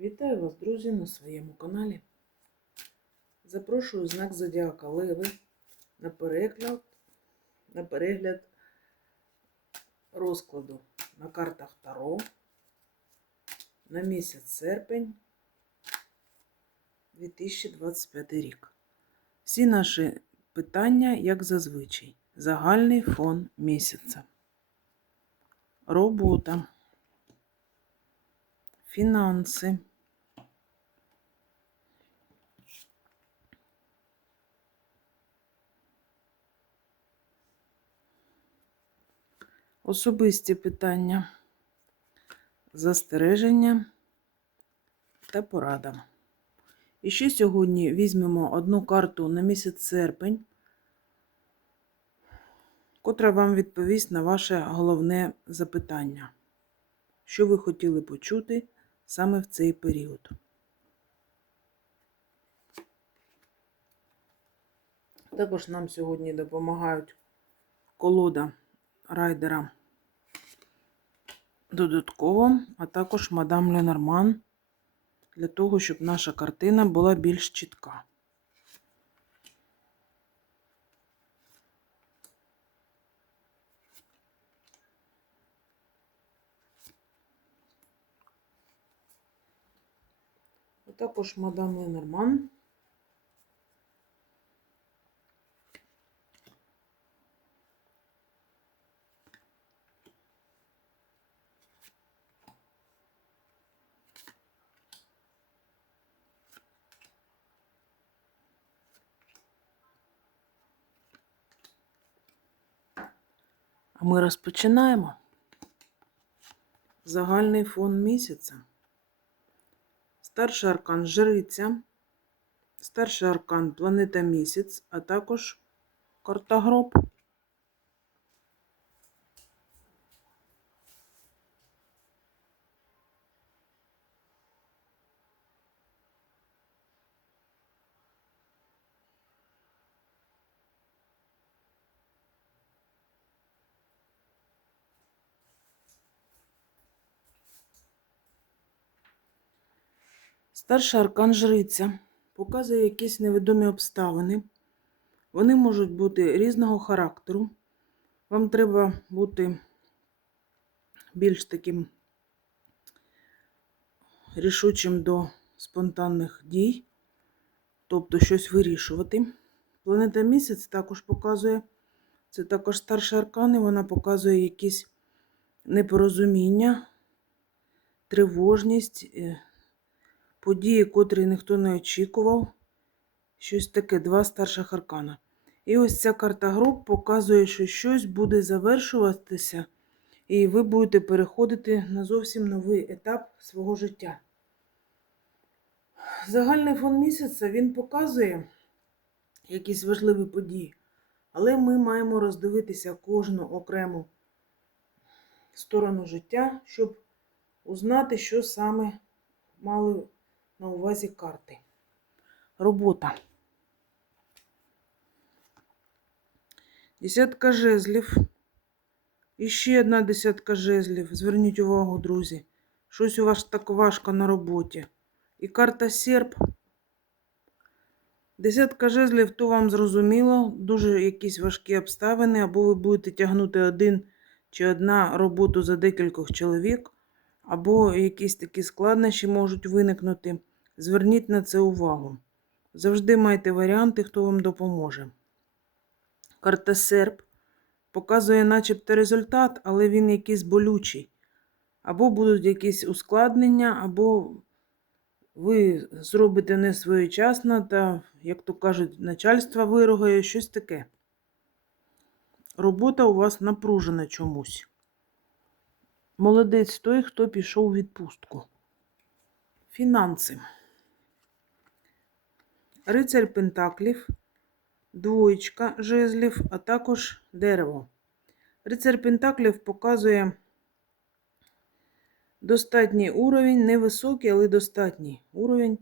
Вітаю вас, друзі, на своєму каналі. Запрошую знак Зодіака Леви на перегляд, на перегляд розкладу на картах Таро на місяць серпень 2025 рік. Всі наші питання, як зазвичай, загальний фон місяця. Робота. Фінанси. Особисті питання, застереження та порада. І ще сьогодні візьмемо одну карту на місяць серпень, котра вам відповість на ваше головне запитання. Що ви хотіли почути саме в цей період? Також нам сьогодні допомагають колода райдера додатково, а також мадам Ленорман для того, щоб наша картина була більш чітка. Також мадам Ленорман. А ми розпочинаємо. Загальний фон місяця. Старший аркан Жриця, старший аркан Планета Місяць, а також карта гроб. Старший аркан жриця показує якісь невідомі обставини. Вони можуть бути різного характеру. Вам треба бути більш таким рішучим до спонтанних дій, тобто щось вирішувати. Планета місяць також показує, це також старший аркан, і вона показує якісь непорозуміння, тривожність. Події, котрі ніхто не очікував. Щось таке, два старших аркана. І ось ця карта груп показує, що щось буде завершуватися, і ви будете переходити на зовсім новий етап свого життя. Загальний фон місяця він показує якісь важливі події, але ми маємо роздивитися кожну окрему сторону життя, щоб узнати, що саме мали на увазі карти. Робота. Десятка жезлів. І ще одна десятка жезлів. Зверніть увагу, друзі. Щось у вас так важко на роботі. І карта серп. Десятка жезлів, то вам зрозуміло, дуже якісь важкі обставини, або ви будете тягнути один чи одна роботу за декількох чоловік, або якісь такі складнощі можуть виникнути. Зверніть на це увагу. Завжди майте варіанти, хто вам допоможе. Карта серп показує начебто результат, але він якийсь болючий. Або будуть якісь ускладнення, або ви зробите не своєчасно, та, як то кажуть, начальство виругає, щось таке. Робота у вас напружена чомусь. Молодець той, хто пішов у відпустку. Фінанси. Рицарь Пентаклів, двоєчка жезлів, а також дерево. Рицарь Пентаклів показує достатній уровень, невисокий, але достатній уровень.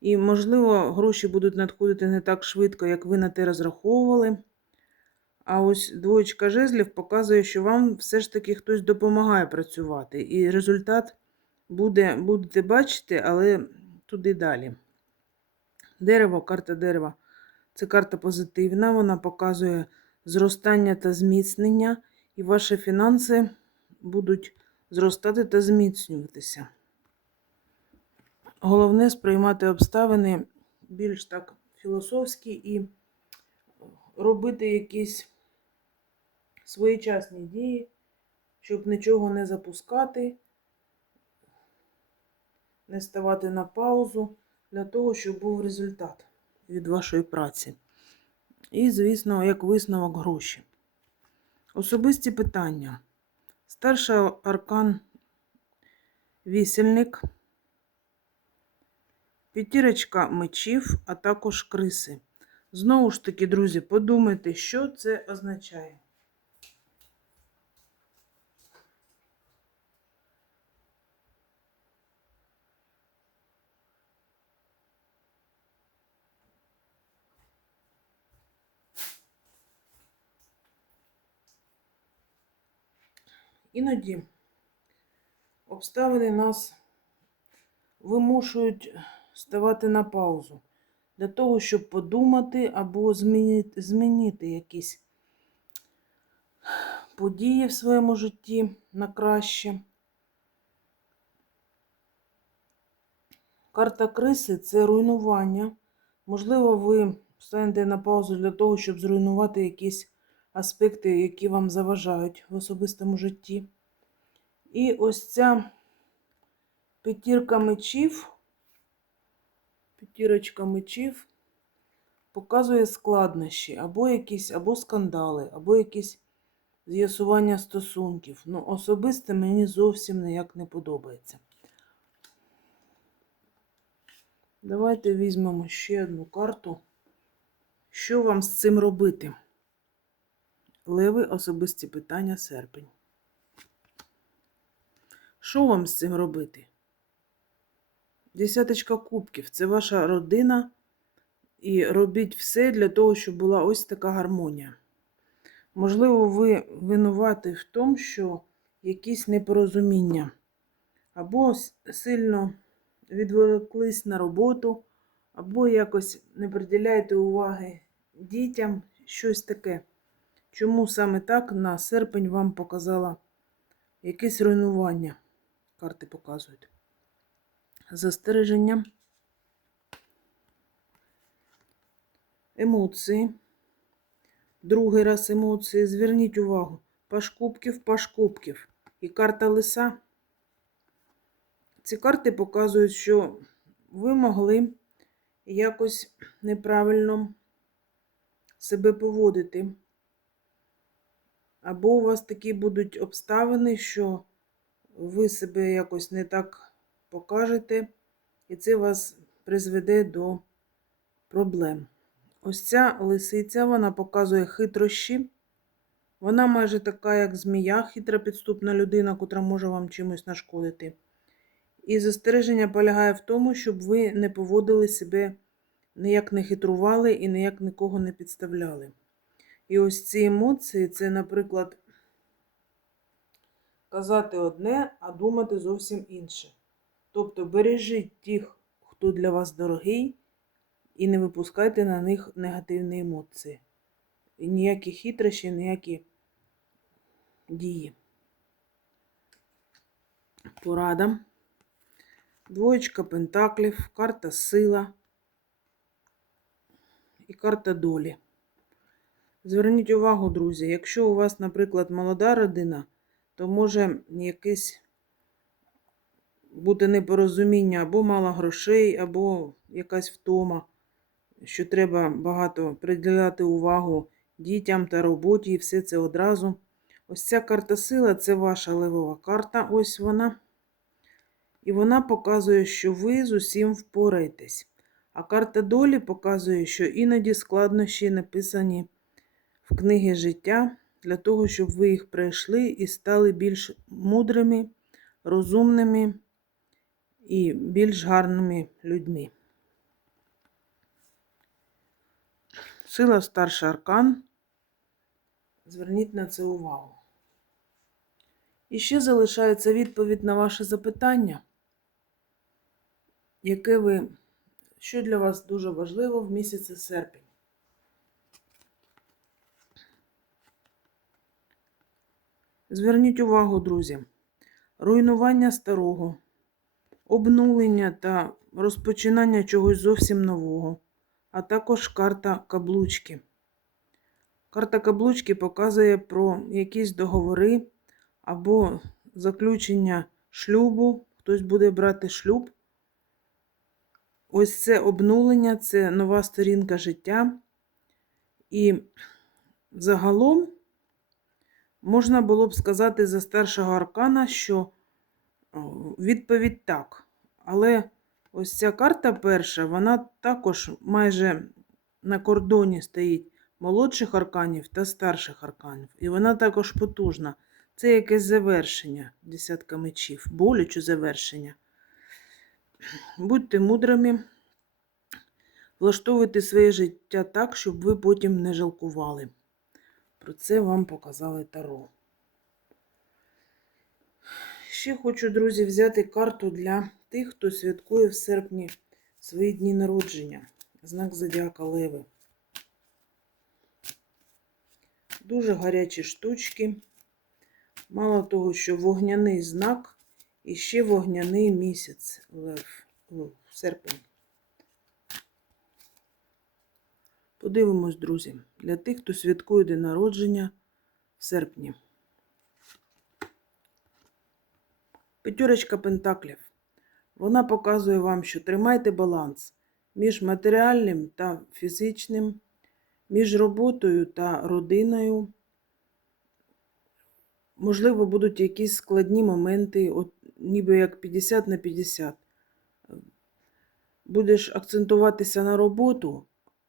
І, можливо, гроші будуть надходити не так швидко, як ви на те розраховували. А ось двоєчка жезлів показує, що вам все ж таки хтось допомагає працювати. І результат буде, будете бачити, але туди далі. Дерево, карта дерева. Це карта позитивна, вона показує зростання та зміцнення, і ваші фінанси будуть зростати та зміцнюватися. Головне сприймати обставини більш так філософські і робити якісь своєчасні дії, щоб нічого не запускати, не ставати на паузу для того, щоб був результат від вашої праці. І, звісно, як висновок гроші. Особисті питання. Старший аркан вісельник, п'ятірочка мечів, а також криси. Знову ж таки, друзі, подумайте, що це означає. Іноді обставини нас вимушують ставати на паузу для того, щоб подумати або змінити, змінити якісь події в своєму житті на краще. Карта криси це руйнування. Можливо, ви станете на паузу для того, щоб зруйнувати якісь аспекти, які вам заважають в особистому житті. І ось ця п'ятірка мечів, п'ятірочка мечів показує складнощі, або якісь, або скандали, або якісь з'ясування стосунків. Ну, особисто мені зовсім ніяк не подобається. Давайте візьмемо ще одну карту. Що вам з цим робити? Леви особисті питання серпень. Що вам з цим робити? Десяточка кубків це ваша родина. І робіть все для того, щоб була ось така гармонія. Можливо, ви винуваті в тому, що якісь непорозуміння, або сильно відволіклись на роботу, або якось не приділяєте уваги дітям, щось таке. Чому саме так на серпень вам показала якесь руйнування? Карти показують. Застереження. Емоції. Другий раз емоції. Зверніть увагу. Паш кубків, паш кубків. І карта лиса. Ці карти показують, що ви могли якось неправильно себе поводити. Або у вас такі будуть обставини, що ви себе якось не так покажете, і це вас призведе до проблем. Ось ця лисиця, вона показує хитрощі. Вона майже така, як змія, хитра підступна людина, котра може вам чимось нашкодити. І застереження полягає в тому, щоб ви не поводили себе, ніяк не хитрували і ніяк нікого не підставляли. І ось ці емоції це, наприклад, казати одне, а думати зовсім інше. Тобто бережіть тих, хто для вас дорогий, і не випускайте на них негативні емоції. І ніякі хитрощі, ніякі дії. Порада. Двоєчка пентаклів, карта сила і карта долі. Зверніть увагу, друзі, якщо у вас, наприклад, молода родина, то може якесь бути непорозуміння або мало грошей, або якась втома, що треба багато приділяти увагу дітям та роботі, і все це одразу. Ось ця карта сила це ваша левова карта, ось вона. І вона показує, що ви з усім впораєтесь. А карта долі показує, що іноді складнощі написані в книги життя для того, щоб ви їх пройшли і стали більш мудрими, розумними і більш гарними людьми. Сила старший аркан. Зверніть на це увагу. І ще залишається відповідь на ваше запитання. яке ви, що для вас дуже важливо в місяці серпень. Зверніть увагу, друзі, руйнування старого, обнулення та розпочинання чогось зовсім нового, а також карта каблучки. Карта каблучки показує про якісь договори або заключення шлюбу, хтось буде брати шлюб. Ось це обнулення, це нова сторінка життя. І загалом можна було б сказати за старшого аркана, що відповідь так. Але ось ця карта перша, вона також майже на кордоні стоїть молодших арканів та старших арканів. І вона також потужна. Це якесь завершення, десятка мечів, болюче завершення. Будьте мудрими, влаштовуйте своє життя так, щоб ви потім не жалкували. Про це вам показали Таро. Ще хочу, друзі, взяти карту для тих, хто святкує в серпні свої дні народження. Знак Зодіака Леви. Дуже гарячі штучки. Мало того, що вогняний знак і ще вогняний місяць Лев в серпень. Подивимось, друзі, для тих, хто святкує день народження в серпні. П'ятерочка пентаклів. Вона показує вам, що тримайте баланс між матеріальним та фізичним, між роботою та родиною. Можливо, будуть якісь складні моменти, от ніби як 50 на 50. Будеш акцентуватися на роботу,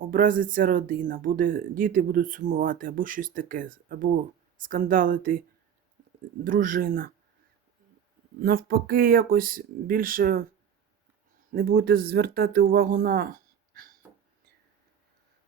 образиться родина, буде, діти будуть сумувати, або щось таке, або скандалити дружина. Навпаки, якось більше не будете звертати увагу на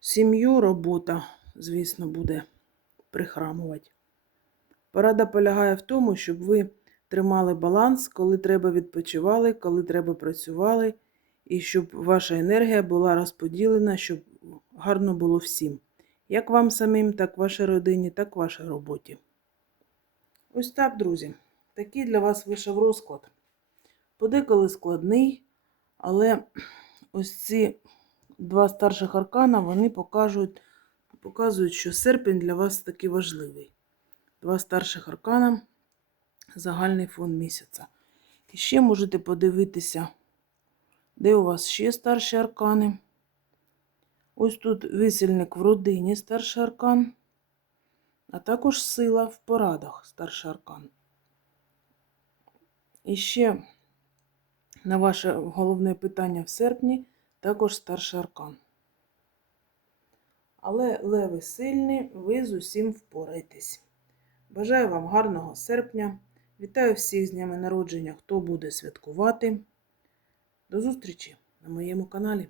сім'ю, робота, звісно, буде прихрамувати. Порада полягає в тому, щоб ви тримали баланс, коли треба відпочивали, коли треба працювали, і щоб ваша енергія була розподілена, щоб гарно було всім. Як вам самим, так вашій родині, так вашій роботі. Ось так, друзі. Такий для вас вийшов розклад. Подеколи складний, але ось ці два старших аркана вони покажуть, показують, що серпень для вас такий важливий. Два старших аркана, загальний фон місяця. І ще можете подивитися, де у вас ще старші аркани. Ось тут висільник в родині старший аркан, а також сила в порадах старший аркан. І ще на ваше головне питання в серпні також старший аркан. Але леви сильні, ви з усім впорайтесь. Бажаю вам гарного серпня. Вітаю всіх з днями народження, хто буде святкувати. До зустрічі на моєму каналі.